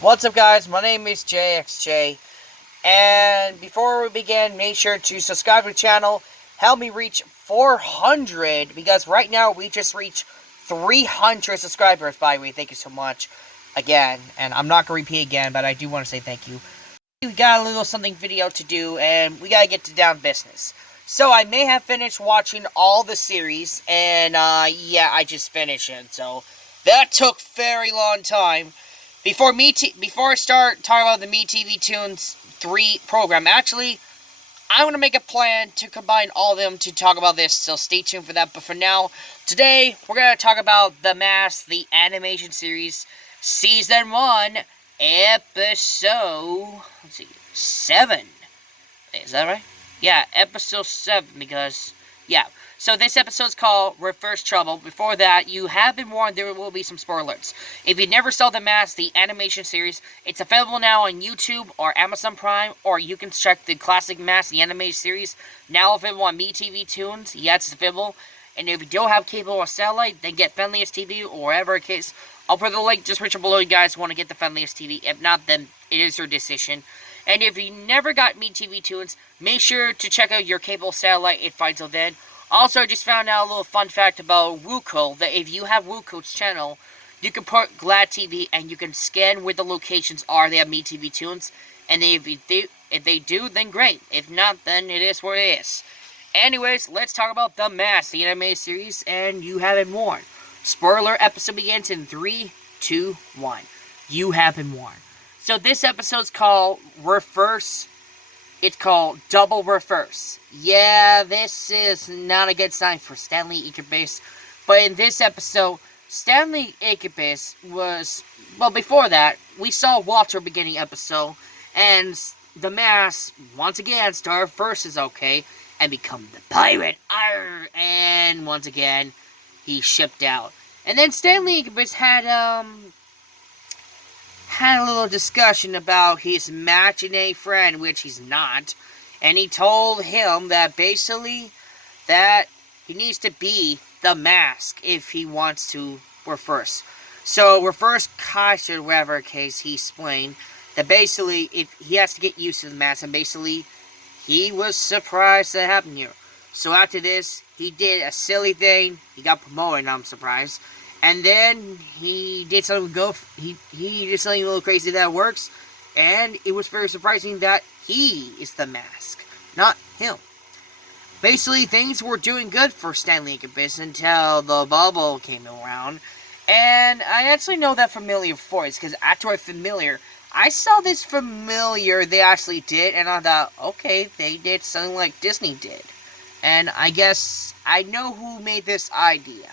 What's up, guys? My name is JXJ, and before we begin, make sure to subscribe to the channel. Help me reach 400, because right now we just reached 300 subscribers. By the way, thank you so much again, and I'm not going to repeat again, but I do want to say thank you. We got a little something video to do, and we got to get to down business. So I may have finished watching all the series, and yeah, I just finished it, so that took very long time. Before I start talking about the MeTV Tunes 3 program, actually, I'm going to make a plan to combine all of them to talk about this, so stay tuned for that. But for now, today, we're going to talk about The Mask, the animation series, Season 1, Episode, 7. Is that right? Yeah, Episode 7, because, yeah. So this episode's called Reverse Trouble. Before that, you have been warned there will be some spoilers. If you never saw The Mask, the animation series, it's available now on YouTube or Amazon Prime, or you can check the classic Mask, the animated series, now available on MeTV Tunes. Yeah, it's available. And if you don't have cable or satellite, then get Friendliest TV or whatever it is. I'll put the link description below. You guys want to get the Friendliest TV. If not, then it is your decision. And if you never got MeTV Tunes, make sure to check out your cable satellite if until then. Also, I just found out a little fun fact about Wuko, that if you have Wuko's channel, you can put Glad TV and you can scan where the locations are. They have MeTV Tunes, and if they do, then great. If not, then it is what it is. Anyways, let's talk about The Mask, the animated series, and you have been warned. Spoiler episode begins in 3, 2, 1. You have been warned. So this episode's called Reverse. It's called Double Reverse. Yeah, this is not a good sign for Stanley Ichabod. But in this episode, Stanley Ichabod was... Well, before that, we saw Walter beginning episode. And The Mask, once again, start versus okay. And become the pirate. Arr! And once again, he shipped out. And then Stanley Ichabod had a little discussion about his imaginary friend, which he's not, and he told him that basically that he needs to be the Mask if he wants to reverse. So reverse costume, whatever case, he explained that basically if he has to get used to the Mask, and basically he was surprised that happened here. So after this, he did a silly thing. He got promoted, and I'm surprised. And then he did something he did something a little crazy that works, and it was very surprising that he is the Mask, not him. Basically, things were doing good for Stanley Ichabod until the bubble came around, and I actually know that familiar voice, because after I saw this familiar they actually did, and I thought, okay, they did something like Disney did. And I guess I know who made this idea.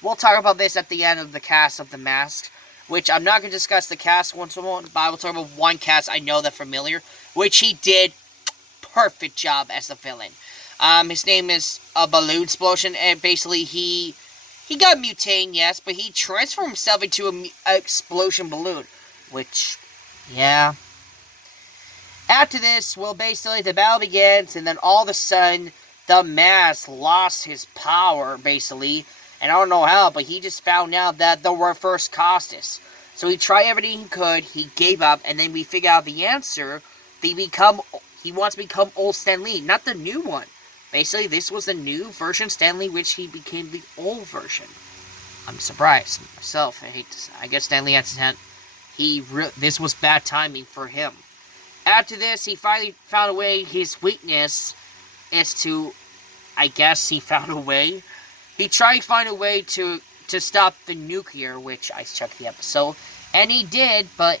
We'll talk about this at the end of the cast of The Mask, which I'm not going to discuss the cast once more, but I will talk about one cast I know that familiar, which he did perfect job as the villain. His name is a Balloon Explosion, and basically he got mutated, yes, but he transformed himself into an explosion balloon, which, yeah. After this, well, basically the battle begins, and then all of a sudden, The Mask lost his power, basically. And I don't know how, but he just found out that the reverse cost us. So he tried everything he could, he gave up, and then we figured out the answer. He wants to become old Stan Lee, not the new one. Basically, this was the new version Stan Lee, which he became the old version. I'm surprised myself. I guess Stan Lee had to hint. This was bad timing for him. After this, he finally found a way. His weakness is to, I guess he found a way. He tried to find a way to stop the nuclear, which I checked the episode, and he did, but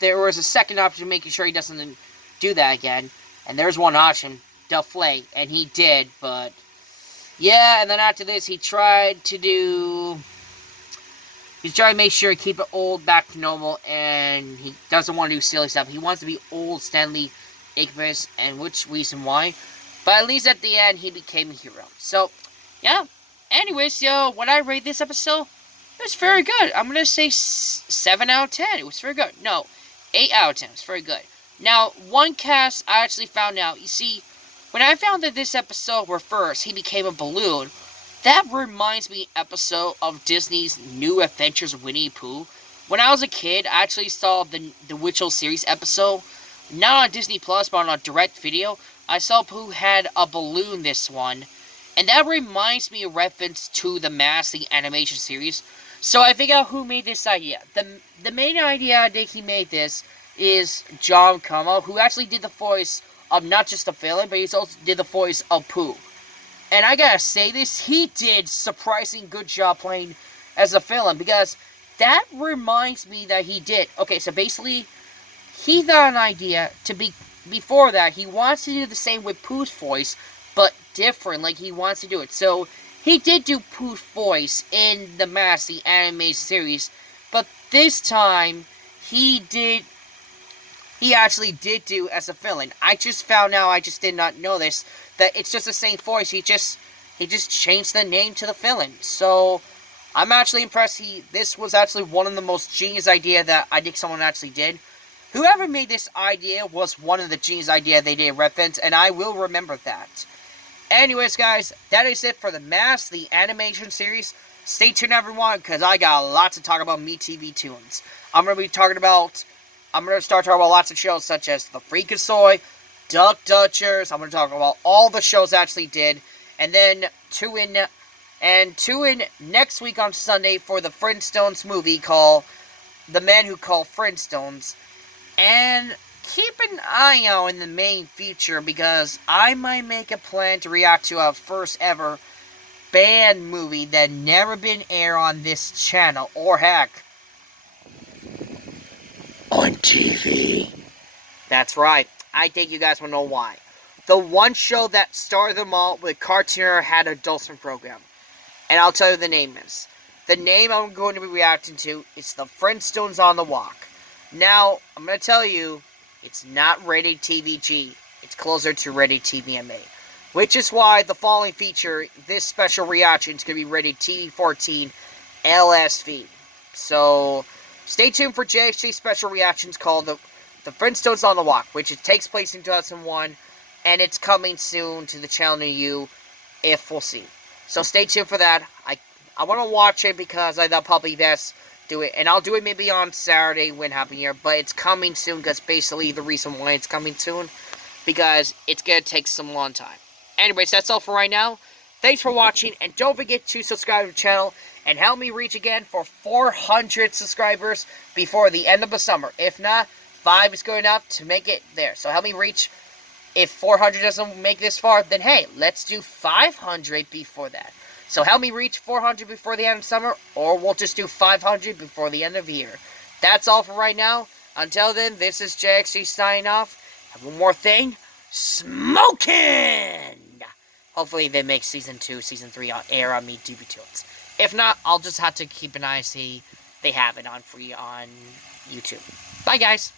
there was a second option making sure he doesn't do that again, and there's one option, deflate, and he did, but yeah, and then after this, he tried to make sure he keep it old back to normal, and he doesn't want to do silly stuff. He wants to be old Stanley Ichabod, and which reason why, but at least at the end, he became a hero. So, yeah. Anyways, when I rate this episode, it was very good. I'm going to say 7 out of 10. It was very good. No, 8 out of 10. It's very good. Now, one cast I actually found out. You see, when I found that this episode reversed, he became a balloon, that reminds me episode of Disney's New Adventures of Winnie the Pooh, When I was a kid, I actually saw the Witchell series episode, not on Disney Plus, but on a direct video. I saw Pooh had a balloon this one, and that reminds me of reference to the Mask, the animation series. So I figured out who made this idea. The main idea I think he made this is John Como, who actually did the voice of not just the villain, but he also did the voice of Pooh. And I gotta say this, he did surprising good job playing as a villain, because that reminds me that he did. Okay, so basically, he got an idea to be, before that, he wants to do the same with Pooh's voice, but different, like he wants to do it. So, he did do Pooh's voice in the Mask, the anime series, but this time, he actually did do as a villain. I just found out, I just did not know this, that it's just the same voice. He just changed the name to the villain. So I'm actually impressed. This was actually one of the most genius idea that I think someone actually did. Whoever made this idea was one of the genius idea they did reference, and I will remember that. Anyways, guys, that is it for the Mask, the animation series. Stay tuned, everyone, because I got a lot to talk about MeTV Tunes. I'm going to start talking about lots of shows such as The Freakazoid, Duck Dutchers. I'm going to talk about all the shows I actually did. And then tune in next week on Sunday for the Flintstones movie called The Man Who Called Flintstones. And keep an eye out in the main future, because I might make a plan to react to a first ever band movie that never been aired on this channel, or heck, on TV. That's right. I think you guys will know why. The one show that started them all with Cartooner had a Dulcin program. And I'll tell you the name is. The name I'm going to be reacting to is The Flintstones on the Walk. Now, I'm going to tell you, it's not rated TVG. It's closer to rated TVMA. Which is why the following feature, this special reaction, is going to be rated TV14 LSV. So, stay tuned for JXJ special reactions called The Flintstones on the Walk, which it takes place in 2001, and it's coming soon to the channel near you, if we'll see. So stay tuned for that. I want to watch it because I thought probably best do it, and I'll do it maybe on Saturday when happening here, but it's coming soon, because basically the reason why it's coming soon, because it's going to take some long time. Anyways, that's all for right now. Thanks for watching, and don't forget to subscribe to the channel, and help me reach again for 400 subscribers before the end of the summer. If not, 5 is good enough to make it there. So help me reach. If 400 doesn't make this far, then hey, let's do 500 before that. So help me reach 400 before the end of summer, or we'll just do 500 before the end of the year. That's all for right now. Until then, this is JXJ signing off. And one more thing, smoking! Hopefully they make Season 2, Season 3 on air on MeTV Tunes. If not, I'll just have to keep an eye and see they have it on free on YouTube. Bye, guys!